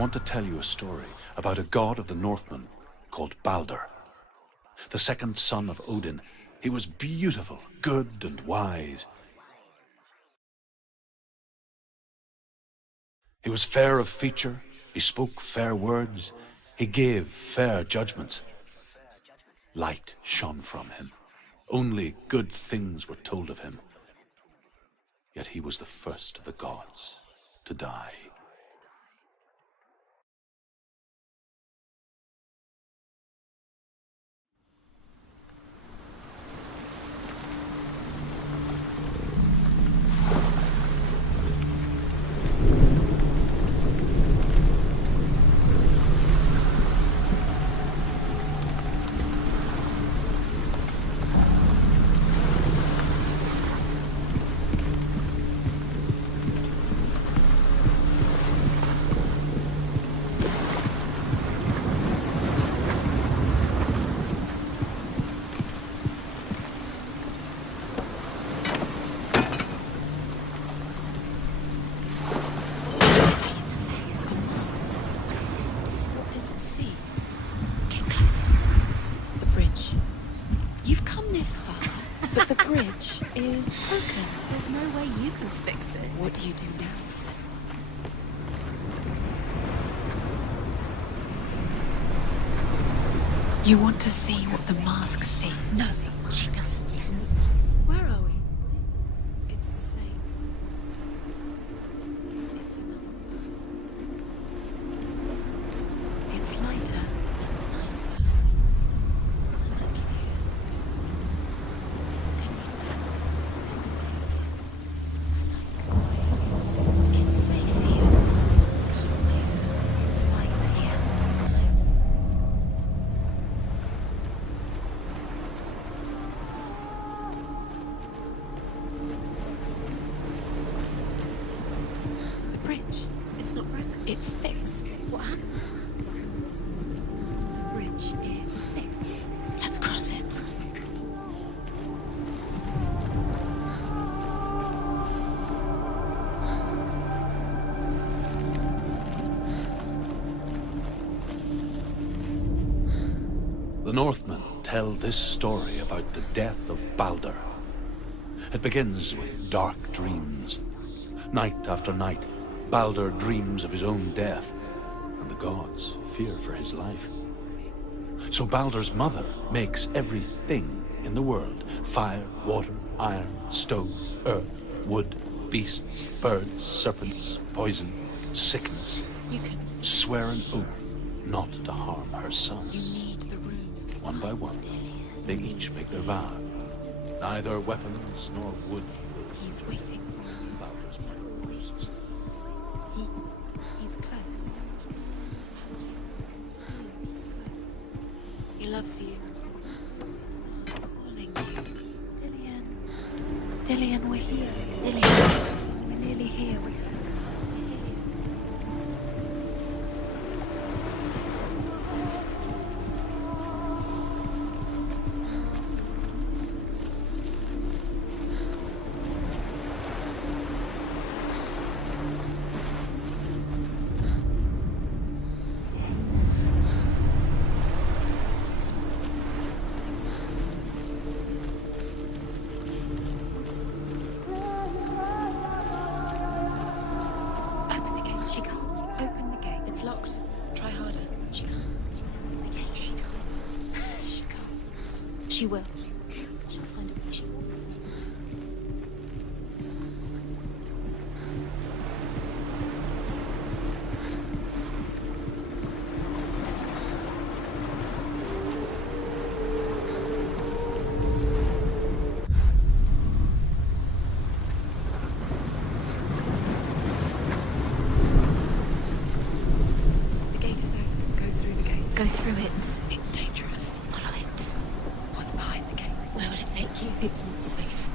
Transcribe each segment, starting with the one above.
want to tell you a story about a god of the Northmen called Balder. The second son of Odin. He was beautiful, good, and wise. He was fair of feature, he spoke fair words, he gave fair judgments. Light shone from him. Only good things were told of him. Yet he was the first of the gods to die. Is broken. There's no way you can fix it. What do you do now, Senua? You want to see what the mask sees? No, she doesn't. Where are we? What is this? It's the same. It's another one. It's lighter. It's nicer. It's not broken. It's fixed. What happened? The bridge is fixed. Let's cross it. The Northmen tell this story about the death of Balder. It begins with dark dreams. Night after night, Balder dreams of his own death, and the gods fear for his life. So Balder's mother makes everything in the world: fire, water, iron, stone, earth, wood, beasts, birds, serpents, poison, sickness. You can Swear an oath not to harm her son. You need the runes to One by one, they each make their vow. Neither weapons nor wood. He's waiting for you. Balder's He's close. He's close. He loves you. Calling you. Dillian. Dillian, we're here. Dillian. We're nearly here. She can't. Open the gate. It's locked. Try harder. She can't. The gate. She can't. She can't. She will. She'll find a way. She wants. Go through it. It's dangerous. Follow it. What's behind the gate? Where will it take you? It's not safe.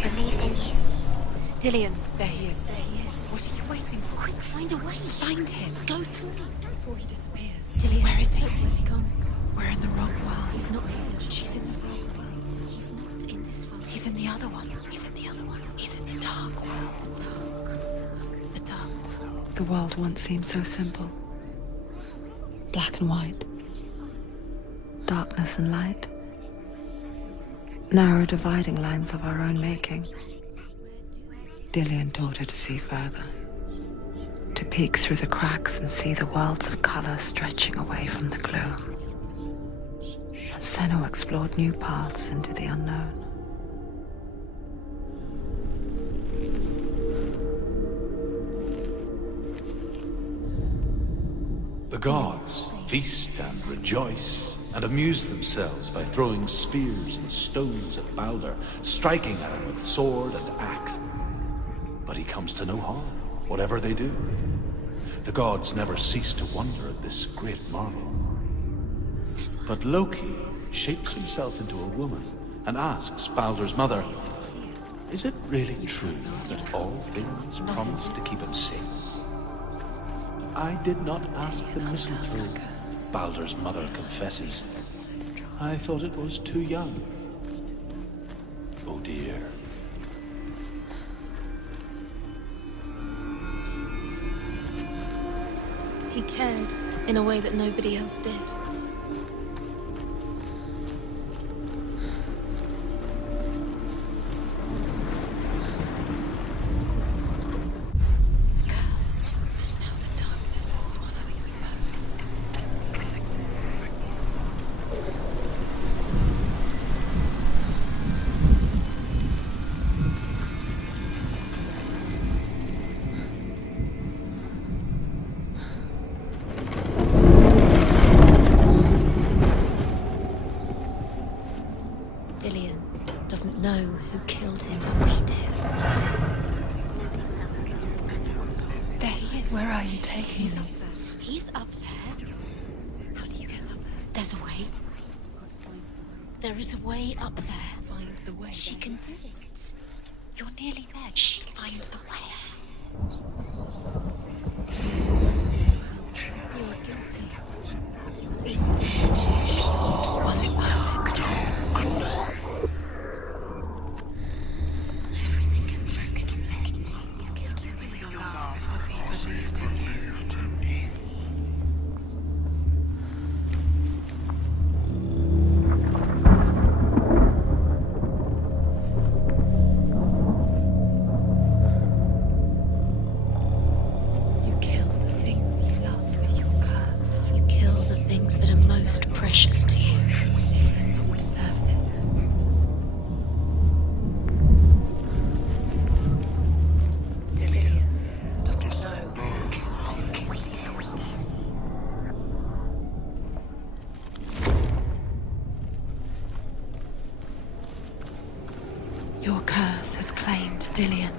Believed in you. Dillian. There he is. There he is. What are you waiting for? Quick, find a way. Find him. Go through. Before he disappears. Dillian. Where is he? Where's he gone? We're in the wrong world. He's not here. She's in the wrong world. He's not in this world. He's in the other one. He's in the other one. He's in the dark world. The dark. The dark world. The world once seemed so simple. Black and white. Darkness and light. Narrow dividing lines of our own making. Dillian taught her to see further. To peek through the cracks and see the worlds of color stretching away from the gloom. And Senua explored new paths into the unknown. The gods feast and rejoice and amuse themselves by throwing spears and stones at Baldur, striking at him with sword and axe. But he comes to no harm, whatever they do. The gods never cease to wonder at this great marvel. But Loki shapes himself into a woman and asks Baldur's mother, is it really true that all things promise to keep him safe? I did not ask the mistletoe, Baldur's mother confesses. I thought it was too young. Oh dear. He cared in a way that nobody else did. The curse. Now the darkness is swallowing them both. Dillian doesn't know who killed him, but we do. There he is. Where are you taking He's me? up there. He's up there. How do you get up there? There's a way. There is a way up there. Find the way. She can do it. You're nearly there. She can find the way. You are guilty. Was it worth it? You kill the things you love with your curse. You kill the things that are most precious to you. Dillian didn't deserve this. Dillian doesn't know. Your curse has claimed Dillian.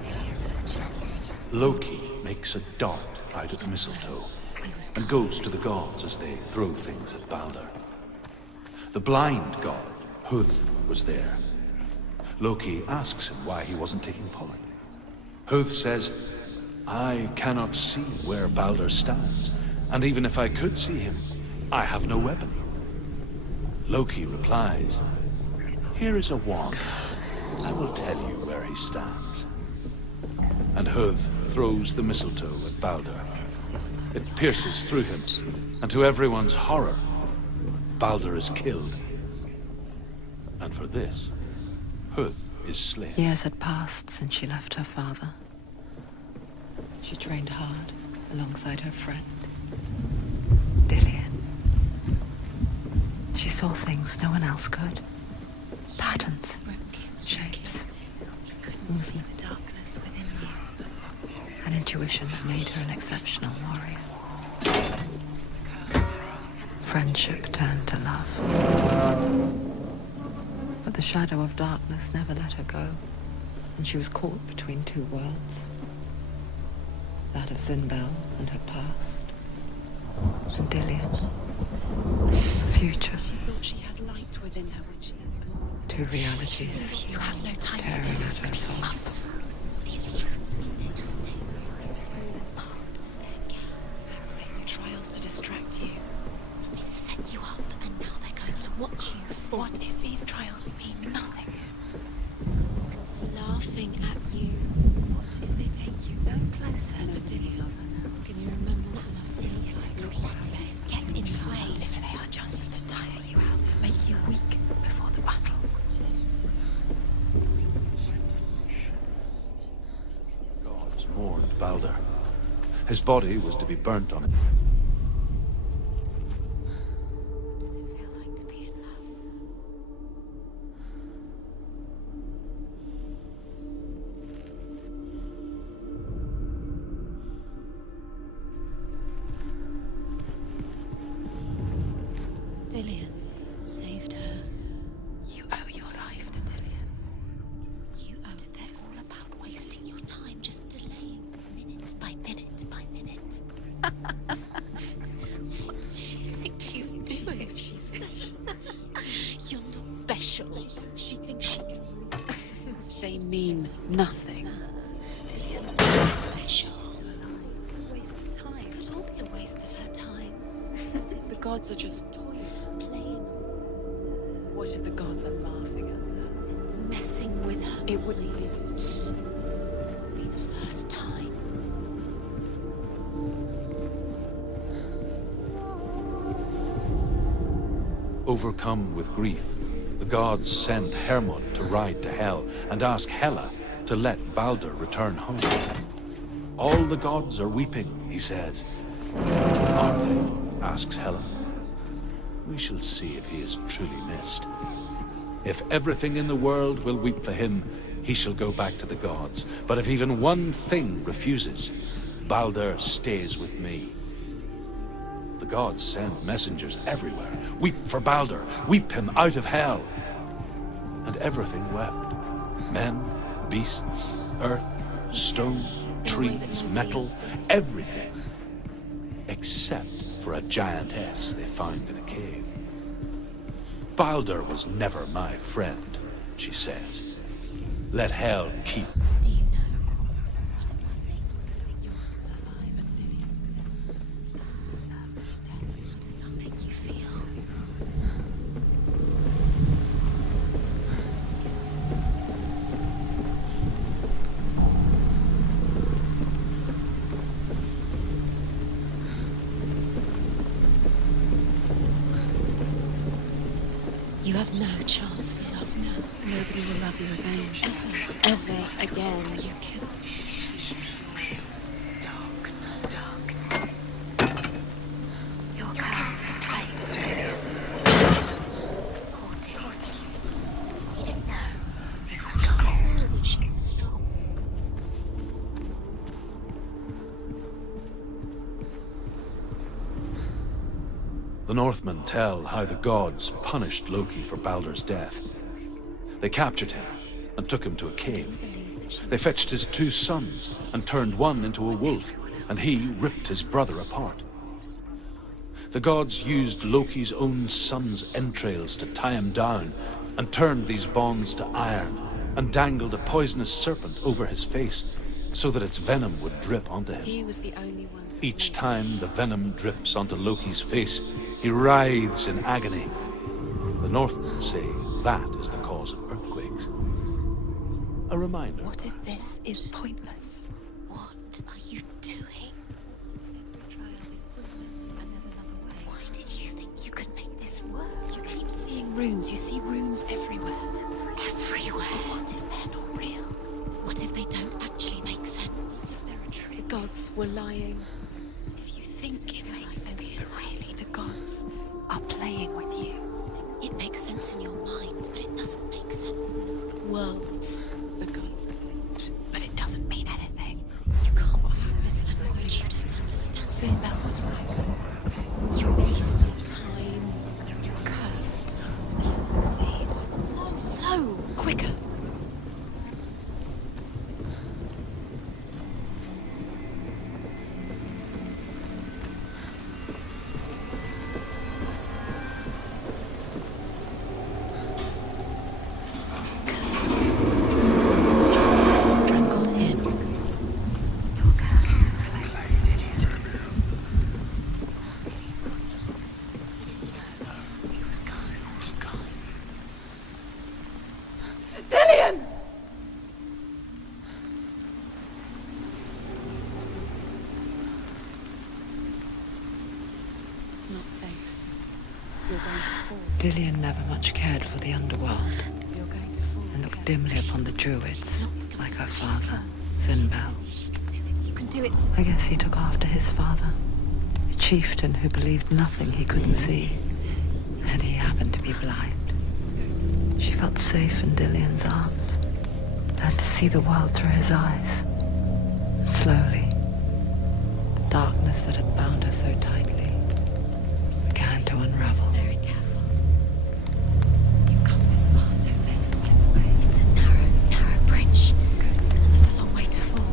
Loki makes a dart out of mistletoe and goes to the gods as they throw things at Baldur. The blind god, Huth, was there. Loki asks him why he wasn't taking part. Huth says, I cannot see where Baldur stands, and even if I could see him, I have no weapon. Loki replies, here is a wand. I will tell you where he stands. And Huth throws the mistletoe at Baldur. It pierces through him, and to everyone's horror, Baldur is killed. And for this, Huth is slain. Years had passed since she left her father. She trained hard alongside her friend, Dillian. She saw things no one else could. Patterns, shapes, You couldn't see the darkness within you. an intuition that made her an exceptional warrior. Friendship turned to love. But the shadow of darkness never let her go, and she was caught between two worlds. That of Zinbel and her past, and Dillian, the future. She thought she had light within her when she left. Two realities You have no time tearing for at her this. soul. These rooms mean nothing. It's all part of their game. Satan trials to distract you. They've set you up, and now they're going to watch you before. What if these trials mean nothing? It's laughing at you. What if they take you no closer to Dillion? Can you remember what love feels like? Letting us get in the way. What if they are just to tire you out, to make you weak before the battle? Gods mourned Baldur. His body was to be burnt on it. What does it feel like to be in love? Dillion saved her. You owe your life to Dillion. You owe. They're all about wasting your time, just delaying minute by minute by minute. What does she think she's doing? You're not special. She thinks she can rule. They mean nothing. Dillion's not special. A waste of time. It could all be a waste of her time. What if the gods are just toying, Playing, what if the gods are laughing at her? messing with her. It wouldn't be Be the first time. Overcome with grief, the gods send Hermod to ride to Hell and ask Hela to let Baldur return home. All the gods are weeping, he says. Are they? Asks Hela. We shall see if he is truly missed. If everything in the world will weep for him, he shall go back to the gods. But if even one thing refuses, Baldur stays with me. The gods send messengers everywhere. Weep for Baldur. Weep him out of Hell. And everything wept. Men, beasts, earth, stone, trees, metal, everything. Except for a giantess they found in a cave. Baldur was never my friend, she says. Let Hell keep. Do you know? Was it worth it? You're still alive and Dillion's dead. He doesn't deserve to be dead. How does that make you feel? You have no chance for love now. Nobody will love you again. Ever again. You kill. Your curse is played to Dillion. Poor thing. He didn't know. He was gone. He saw that she was strong. The Northmen tell how the gods punished Loki for Baldur's death. They captured him and took him to a cave. They fetched his 2 sons and turned one into a wolf, and he ripped his brother apart. The gods used Loki's own son's entrails to tie him down and turned these bonds to iron and dangled a poisonous serpent over his face so that its venom would drip onto him. He was the only one. Each time the venom drips onto Loki's face, he writhes in agony. The Northmen say that is the cause of earthquakes. A reminder. What if this is pointless? What are you doing? Why did you think you could make this work? You keep seeing runes. You see runes everywhere. Everywhere. What if they're not real? What if they don't actually make sense? If they're a trick. The gods were lying. If you think it makes sense, but really the gods are playing with you. It makes sense in your mind, but it doesn't make sense in the world. The gods are linked, but it doesn't mean anything. You can't have this language. You don't understand. Sinbad was right. You wasted time. You're cursed. You'll succeed. So, quicker. not safe. You're going to fall. Dillian never much cared for the underworld You're going to fall. and looked dimly upon the druids, like her father, Zinbel. She can do it. You can do it. I guess he took after his father, a chieftain who believed nothing he couldn't see, and he happened to be blind. She felt safe in Dillian's arms, learned to see the world through his eyes. And slowly, the darkness that had bound her so tightly began to unravel. Very careful. You've come this far, don't let it slip away. It's a narrow bridge. And there's a long way to fall.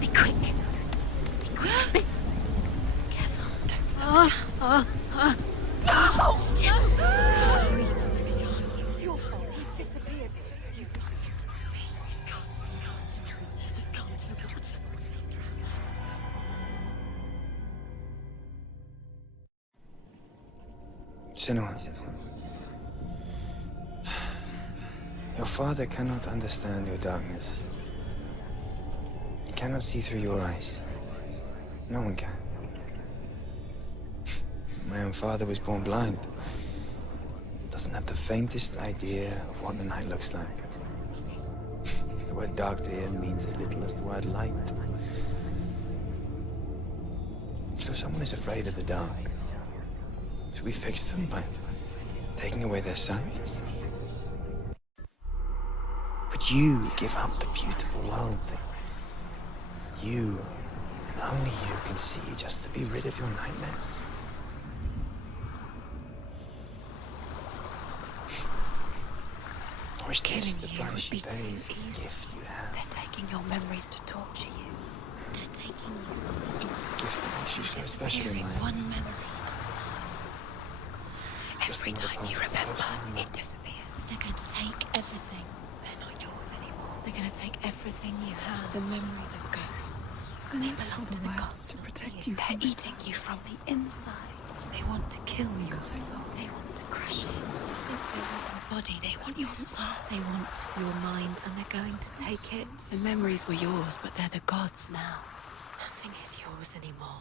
Be quick. Be quick. Careful. It's your fault. He's disappeared. You've lost him to the sea. He's gone. You've lost him to it. Just gone to the water. He's drowned. Senua, your father cannot understand your darkness. He cannot see through your eyes. No one can. My own father was born blind. Doesn't have the faintest idea of what the night looks like. The word dark to him means as little as the word light. So someone is afraid of the dark. Should we fix them by taking away their sight? Would you give up the beautiful world that you, and only you, can see just to be rid of your nightmares? Or is Killing this the you would price be you too pay for the easy. gift you have? They're taking your memories to torture you. They're taking you from the inside. Gift that makes you so special in Disappearing life. one memory. Every Just time you another remember, person. it disappears. They're going to take everything. They're not yours anymore. They're going to take everything you have. The memories are ghosts. They belong to the gods. To protect you. They're eating you from the inside. They want to kill your soul. They want to crush it. They want your body. They want your soul. They want your mind, and they're going to take it. The memories were yours, but they're the gods now. Nothing is yours anymore.